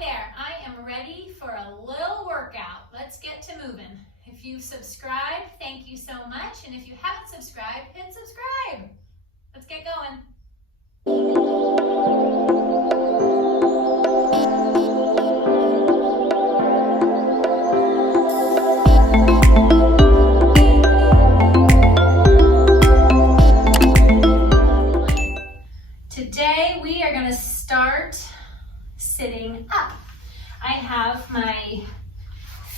there, I am ready for a little workout. Let's get to moving. If you've subscribed, thank you so much. And if you haven't subscribed, hit subscribe. Let's get going. Today we are going to start sitting up. I have my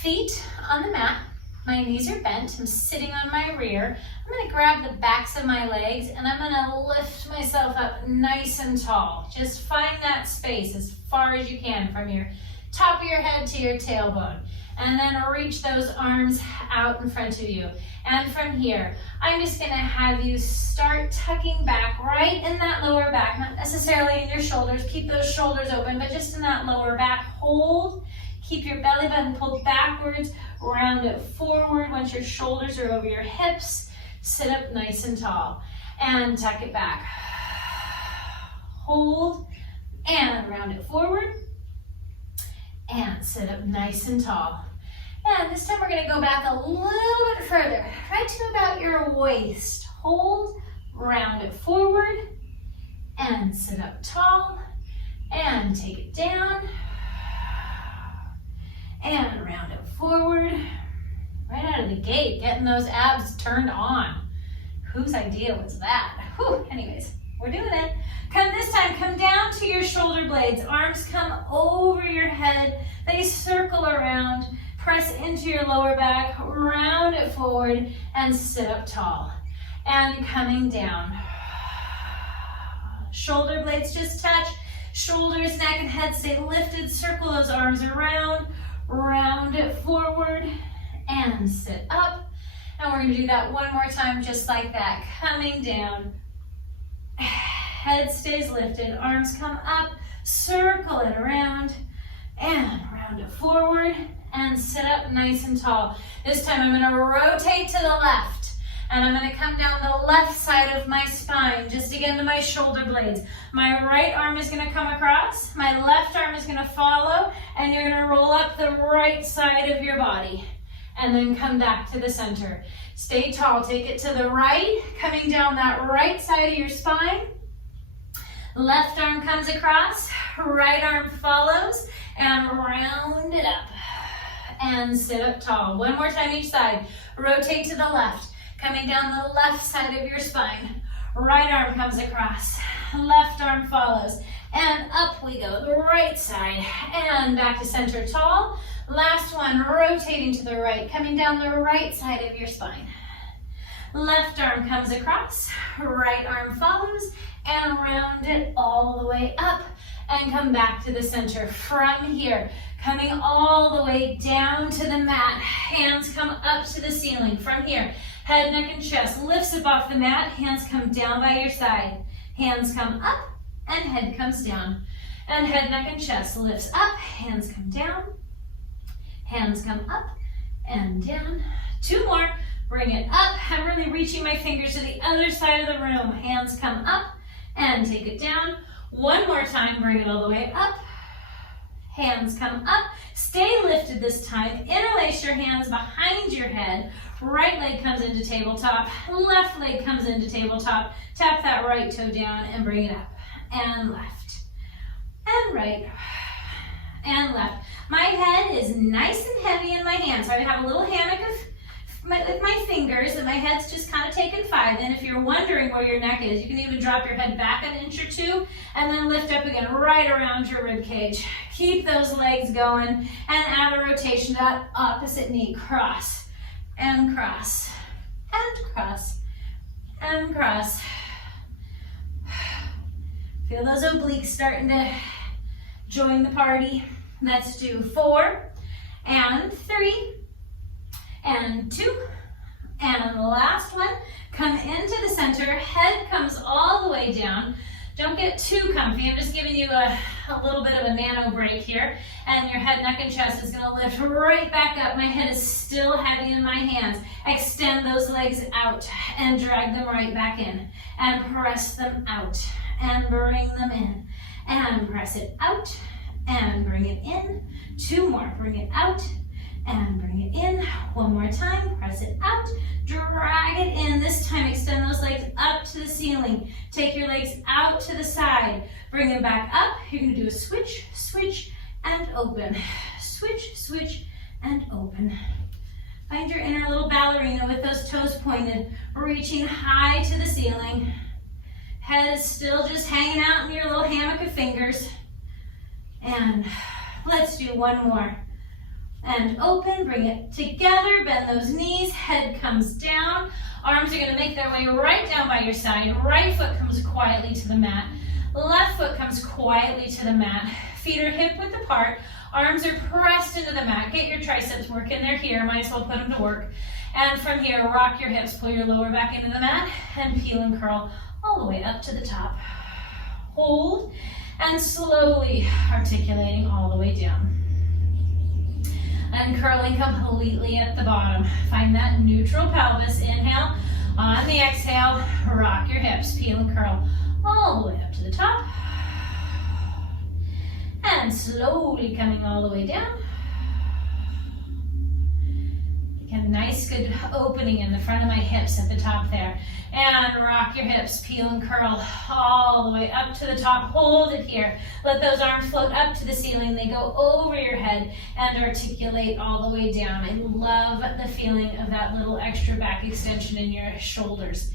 feet on the mat, my knees are bent, I'm sitting on my rear. I'm going to grab the backs of my legs and I'm going to lift myself up nice and tall. Just find that space as far as you can from your top of your head to your tailbone. And then reach those arms out in front of you. And from here, I'm just going to have you start tucking back right in that lower back, not necessarily in your shoulders. Keep those shoulders open, but just in that lower back. Hold. Keep your belly button pulled backwards. Round it forward once your shoulders are over your hips. Sit up nice and tall. And tuck it back. Hold. And round it forward. And sit up nice and tall. And this time we're going to go back a little bit further, right to about your waist. Hold, round it forward, and sit up tall, and take it down, and round it forward. Right out of the gate, getting those abs turned on. Whose idea was that? Whew. Anyways, we're doing it. This time, come down to your shoulder blades. Arms come over your head. They circle around. Press into your lower back. Round it forward and sit up tall. And coming down. Shoulder blades just touch. Shoulders, neck, and head stay lifted. Circle those arms around. Round it forward and sit up. And we're going to do that one more time just like that. Coming down. Head stays lifted, arms come up, circle it around, and round it forward, and sit up nice and tall. This time I'm going to rotate to the left, and I'm going to come down the left side of my spine, just again to my shoulder blades. My right arm is going to come across, my left arm is going to follow, and you're going to roll up the right side of your body, and then come back to the center. Stay tall, take it to the right, coming down that right side of your spine. Left arm comes across, right arm follows, and round it up. And sit up tall. One more time each side. Rotate to the left, coming down the left side of your spine. Right arm comes across, left arm follows, and up we go, the right side, and back to center tall. Last one, rotating to the right, coming down the right side of your spine. Left arm comes across, right arm follows, and round it all the way up and come back to the center. From here, coming all the way down to the mat, hands come up to the ceiling. From here, head, neck, and chest lifts up off the mat, hands come down by your side. Hands come up and head comes down. And head, neck, and chest lifts up, hands come down, hands come up and down. Two more, bring it up. I'm really reaching my fingers to the other side of the room. Hands come up and take it down. One more time, bring it all the way up. Hands come up. Stay lifted this time. Interlace your hands behind your head. Right leg comes into tabletop. Left leg comes into tabletop. Tap that right toe down and bring it up. And left. And right. And left. My head is nice and heavy in my hands. So I have a little hammock with my fingers, and my head's just kind of taken 5. And if you're wondering where your neck is, you can even drop your head back an inch or 2 and then lift up again right around your rib cage. Keep those legs going and add a rotation to that opposite knee. Cross and cross and cross and cross. Feel those obliques starting to join the party. Let's do 4 and 3 and 2, and the last one. Come into the center, head comes all the way down. Don't get too comfy. I'm just giving you a little bit of a nano break here, and your head, neck, and chest is going to lift right back up. My head is still heavy in my hands. Extend those legs out and drag them right back in, and press them out and bring them in, and press it out and bring it in. 2 more, bring it out and bring it in. 1 more time, press it out, drag it in. This time extend those legs up to the ceiling. Take your legs out to the side, bring them back up. You're gonna do a switch, switch, and open. Switch, switch, and open. Find your inner little ballerina with those toes pointed, reaching high to the ceiling. Head is still just hanging out in your little hammock of fingers. And let's do 1 more. And open, bring it together, bend those knees, head comes down. Arms are gonna make their way right down by your side. Right foot comes quietly to the mat. Left foot comes quietly to the mat. Feet are hip width apart. Arms are pressed into the mat. Get your triceps working, they're here. Might as well put them to work. And from here, rock your hips, pull your lower back into the mat, and peel and curl all the way up to the top. Hold, and slowly articulating all the way down. Uncurling completely at the bottom. Find that neutral pelvis. Inhale. On the exhale, rock your hips, peel and curl all the way up to the top. And slowly coming all the way down. Get a nice good opening in the front of my hips at the top there. And rock your hips, peel and curl all the way up to the top. Hold it here. Let those arms float up to the ceiling. They go over your head and articulate all the way down. I love the feeling of that little extra back extension in your shoulders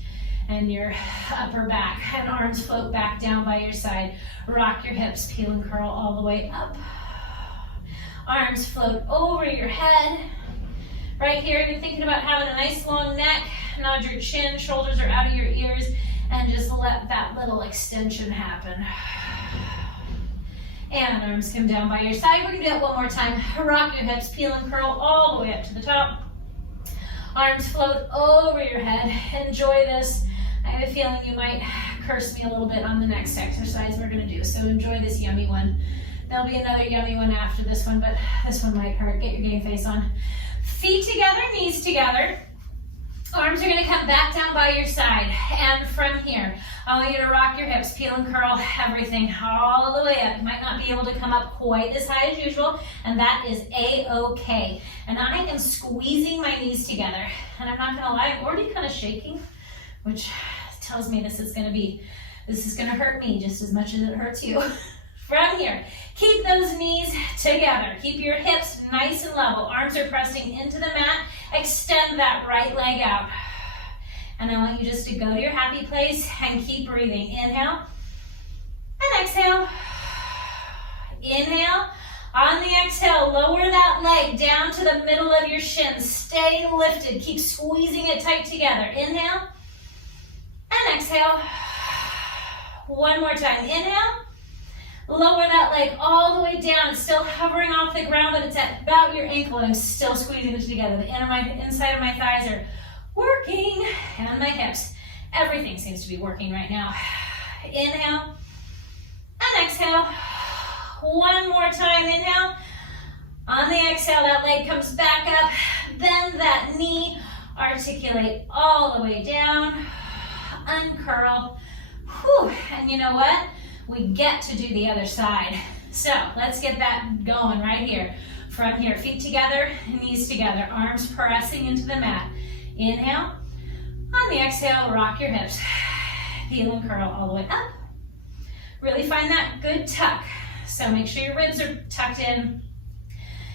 and your upper back. And arms float back down by your side. Rock your hips, peel and curl all the way up. Arms float over your head. Right here, you're thinking about having a nice long neck. Nod your chin, shoulders are out of your ears, and just let that little extension happen. And arms come down by your side. We're gonna do it 1 more time. Rock your hips, peel and curl all the way up to the top. Arms float over your head. Enjoy this. I have a feeling you might curse me a little bit on the next exercise we're gonna do, so enjoy this yummy one. There'll be another yummy one after this one, but this one might hurt. Get your game face on. Feet together, knees together. Arms are gonna come back down by your side. And from here, I want you to rock your hips, peel and curl everything all the way up. You might not be able to come up quite as high as usual, and that is A-okay. And I am squeezing my knees together. And I'm not gonna lie, I'm already kind of shaking, which tells me this is gonna hurt me just as much as it hurts you. From here, keep those knees together. Keep your hips nice and level. Arms are pressing into the mat. Extend that right leg out. And I want you just to go to your happy place and keep breathing. Inhale and exhale. Inhale. On the exhale, lower that leg down to the middle of your shins. Stay lifted. Keep squeezing it tight together. Inhale and exhale. 1 more time. Inhale. Lower that leg all the way down. It's still hovering off the ground, but it's at about your ankle, and I'm still squeezing it together. The inside of my thighs are working, and my hips. Everything seems to be working right now. Inhale and exhale. 1 more time. Inhale. On the exhale, that leg comes back up. Bend that knee. Articulate all the way down. Uncurl. Whew. And you know what? We get to do the other side. So let's get that going right here. From here, feet together, knees together, arms pressing into the mat. Inhale. On the exhale, rock your hips. Peel and curl all the way up. Really find that good tuck. So make sure your ribs are tucked in.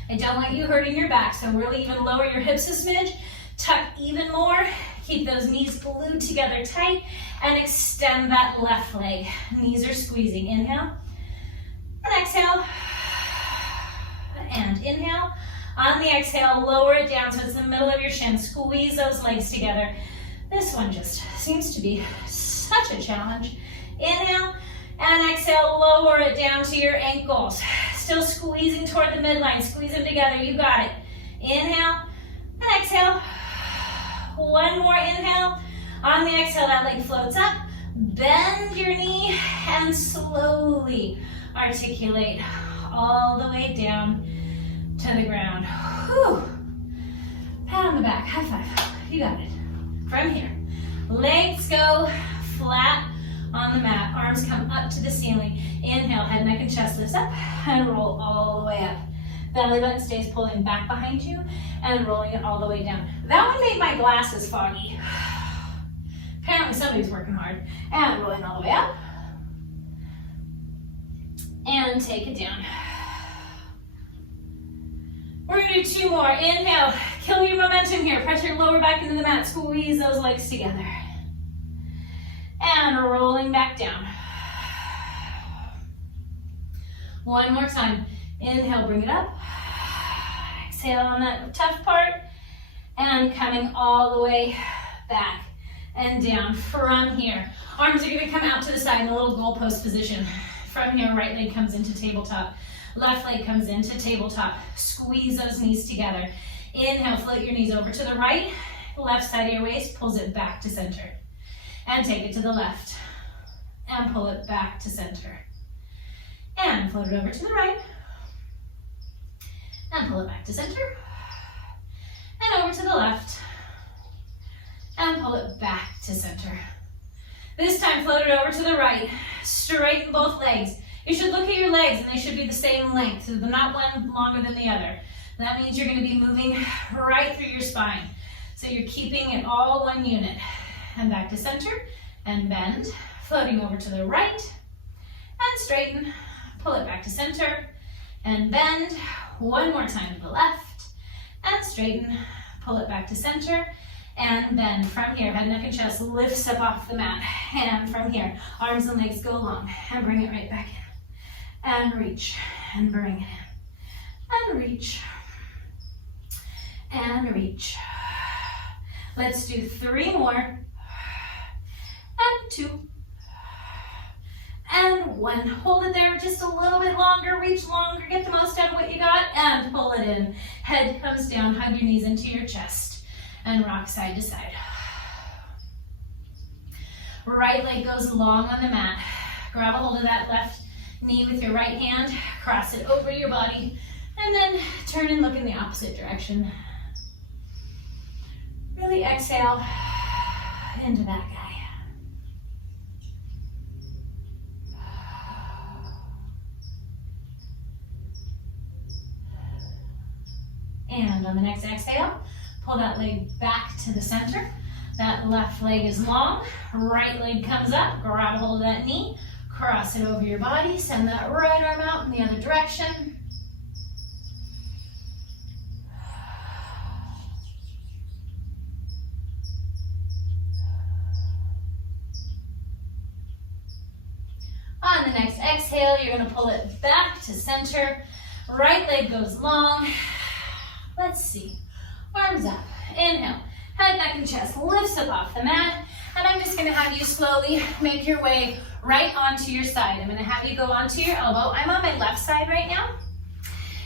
I don't want you hurting your back, so really even lower your hips a smidge. Tuck even more. Keep those knees glued together tight and extend that left leg. Knees are squeezing. Inhale and exhale. And inhale. On the exhale, lower it down so it's the middle of your shin. Squeeze those legs together. This one just seems to be such a challenge. Inhale and exhale, lower it down to your ankles. Still squeezing toward the midline. Squeeze them together. You got it. Inhale and exhale. 1 more inhale. On the exhale, that leg floats up. Bend your knee and slowly articulate all the way down to the ground. Whew. Pat on the back. High five. You got it. From here, legs go flat on the mat. Arms come up to the ceiling. Inhale, head, neck, and chest lifts up. and roll all the way up. Belly button stays pulling back behind you and rolling it all the way down. That one made my glasses foggy. Apparently somebody's working hard. And rolling all the way up. And take it down. We're gonna do 2 more. Inhale, kill your momentum here. Press your lower back into the mat. Squeeze those legs together. And rolling back down. One more time. Inhale, bring it up. Exhale on that tough part. And coming all the way back and down from here. Arms are gonna come out to the side in a little goalpost position. From here, right leg comes into tabletop. Left leg comes into tabletop. Squeeze those knees together. Inhale, float your knees over to the right. Left side of your waist pulls it back to center. And take it to the left. And pull it back to center. And float it over to the right. And pull it back to center. And over to the left. And pull it back to center. This time, float it over to the right. Straighten both legs. You should look at your legs and they should be the same length, so they're not one longer than the other. That means you're going to be moving right through your spine. So you're keeping it all one unit. And back to center, and bend. Floating over to the right, and straighten. Pull it back to center, and bend. One more time to the left, and straighten. Pull it back to center, and bend. From here, head, neck, and chest lifts up off the mat. And from here, arms and legs go long, and bring it right back in. And reach, and bring it in. And reach, and reach. Let's do 3 more. And 2. And 1. Hold it there just a little bit longer. Reach longer. Get the most out of what you got. And pull it in. Head comes down. Hug your knees into your chest. And rock side to side. Right leg goes long on the mat. Grab a hold of that left knee with your right hand. Cross it over your body. And then turn and look in the opposite direction. Really exhale into that guy. And on the next exhale, pull that leg back to the center. That left leg is long. Right leg comes up. Grab a hold of that knee. Cross it over your body. Send that right arm out in the other direction. On the next exhale, you're going to pull it back to center. Right leg goes long. Let's see. Arms up. Inhale. Head, neck, and chest lifts up off the mat. And I'm just going to have you slowly make your way right onto your side. I'm going to have you go onto your elbow. I'm on my left side right now.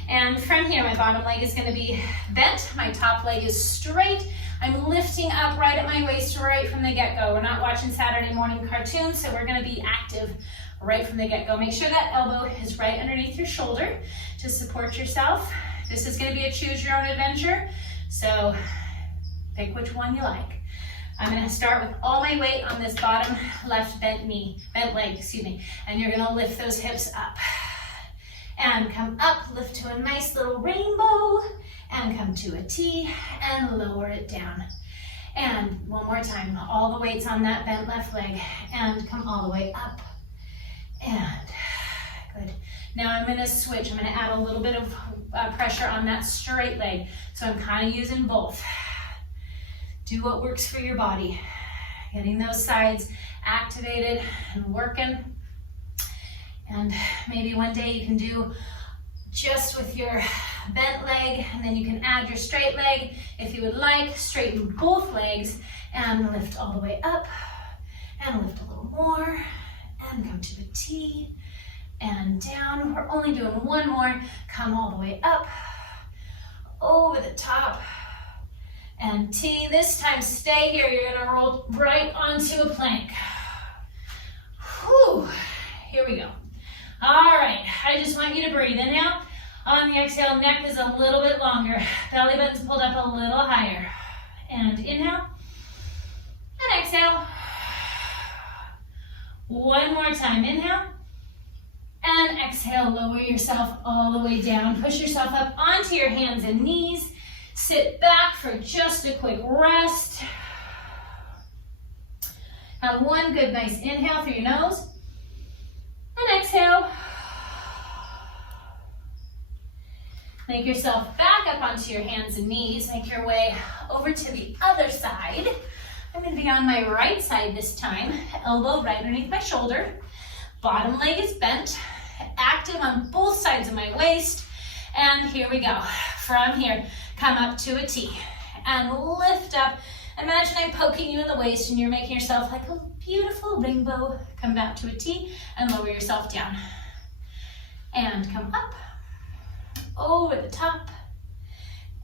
And from here, my bottom leg is going to be bent. My top leg is straight. I'm lifting up right at my waist right from the get-go. We're not watching Saturday morning cartoons, so we're going to be active right from the get-go. Make sure that elbow is right underneath your shoulder to support yourself. This is going to be a choose your own adventure, so pick which one you like. I'm going to start with all my weight on this bottom left bent leg, and you're going to lift those hips up. And come up, lift to a nice little rainbow, and come to a T, and lower it down. And one more time, all the weight's on that bent left leg, and come all the way up. And good. Now I'm going to switch. I'm going to add a little bit of pressure on that straight leg. So I'm kind of using both. Do what works for your body. Getting those sides activated and working. And maybe one day you can do just with your bent leg, and then you can add your straight leg if you would like. Straighten both legs and lift all the way up, and lift a little more, and come to the T, and down. We're only doing one more. Come all the way up, over the top, and T. This time stay here. You're gonna roll right onto a plank. Whew. Here we go. All right, I just want you to breathe. Inhale. On the exhale, neck is a little bit longer. Belly button's pulled up a little higher. And inhale. And exhale. One more time. Inhale. And exhale, lower yourself all the way down. Push yourself up onto your hands and knees. Sit back for just a quick rest. Have one good, nice inhale through your nose. And exhale. Make yourself back up onto your hands and knees. Make your way over to the other side. I'm going to be on my right side this time. Elbow right underneath my shoulder. Bottom leg is bent. Active on both sides of my waist. And here we go. From here, come up to a T. And lift up. Imagine I'm poking you in the waist and you're making yourself like a beautiful rainbow. Come back to a T and lower yourself down. And come up. Over the top.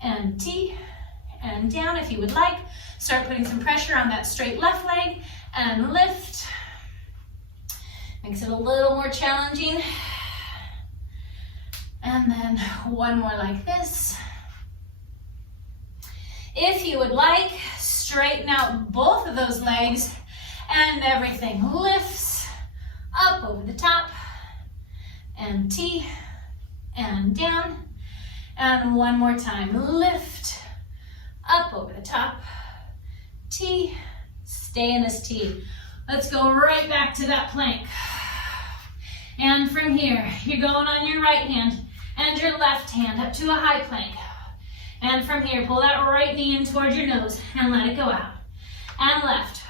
And T. And down if you would like. Start putting some pressure on that straight left leg. And lift. Makes it a little more challenging. And then one more like this. If you would like, straighten out both of those legs and everything lifts up over the top and T and down. And one more time, lift up over the top, T, stay in this T. Let's go right back to that plank. And from here, you're going on your right hand and your left hand up to a high plank. And from here, pull that right knee in towards your nose and let it go out. And left.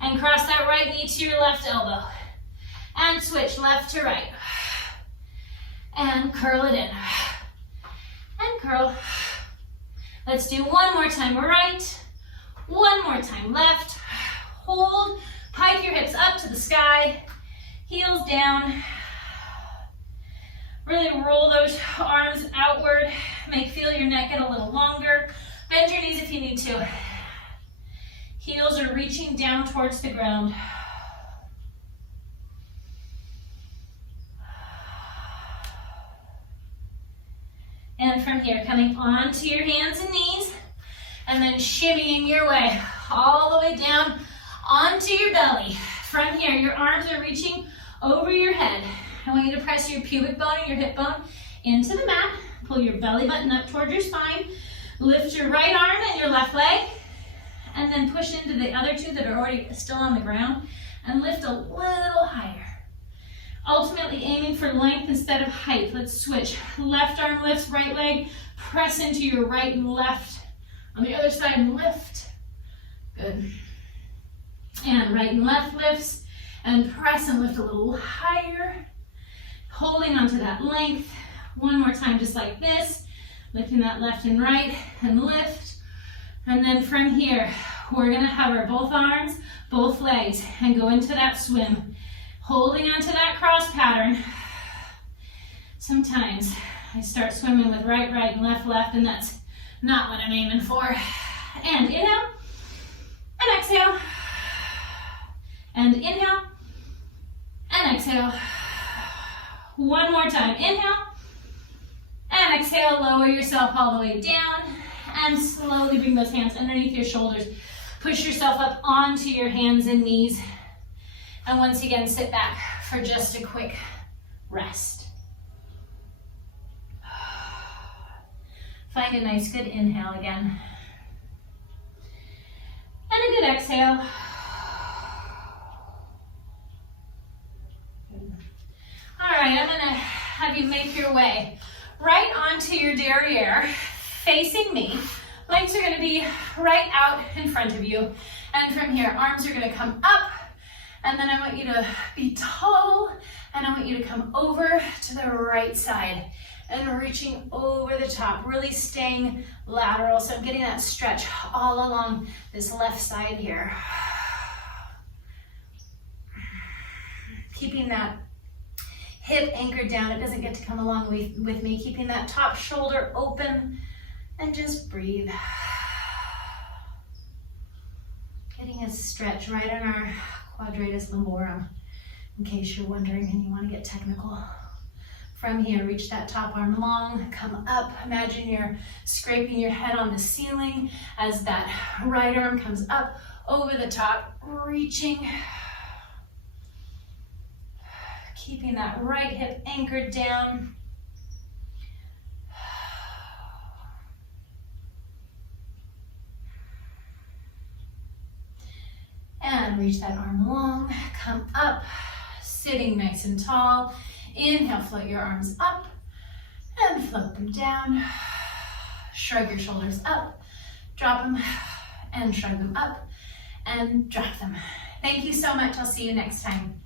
And cross that right knee to your left elbow. And switch left to right. And curl it in. And curl. Let's do one more time right. One more time left. Hold. Pike your hips up to the sky. Heels down. Really roll those arms outward. Feel your neck get a little longer. Bend your knees if you need to. Heels are reaching down towards the ground. And from here, coming onto your hands and knees, and then shimmying your way all the way down onto your belly. From here, your arms are reaching over your head. I want you to press your pubic bone and your hip bone into the mat. Pull your belly button up towards your spine. Lift your right arm and your left leg. And then push into the other two that are already still on the ground. And lift a little higher. Ultimately aiming for length instead of height. Let's switch. Left arm lifts, right leg. Press into your right and left. On the other side, lift. Good. And right and left lifts. And press and lift a little higher. Holding onto that length. One more time, just like this. Lifting that left and right and lift. And then from here, we're gonna hover both arms, both legs, and go into that swim. Holding onto that cross pattern. Sometimes I start swimming with right, right, and left, left, and that's not what I'm aiming for. And inhale, and exhale, and inhale, and exhale. One more time, inhale, and exhale, lower yourself all the way down, and slowly bring those hands underneath your shoulders. Push yourself up onto your hands and knees. And once again, sit back for just a quick rest. Find a nice, good inhale again. And a good exhale. All right, I'm gonna have you make your way right onto your derriere, facing me. Legs are gonna be right out in front of you. And from here, arms are gonna come up. And then I want you to be tall, and I want you to come over to the right side and reaching over the top, really staying lateral. So I'm getting that stretch all along this left side here. Keeping that hip anchored down. It doesn't get to come along with me. Keeping that top shoulder open and just breathe. Getting a stretch right on our quadratus lumborum, in case you're wondering and you want to get technical. From here, reach that top arm long, come up. Imagine you're scraping your head on the ceiling as that right arm comes up over the top, reaching. keeping that right hip anchored down. And reach that arm long, come up, sitting nice and tall. Inhale, float your arms up and float them down. Shrug your shoulders up, drop them, and shrug them up and drop them. Thank you so much. I'll see you next time.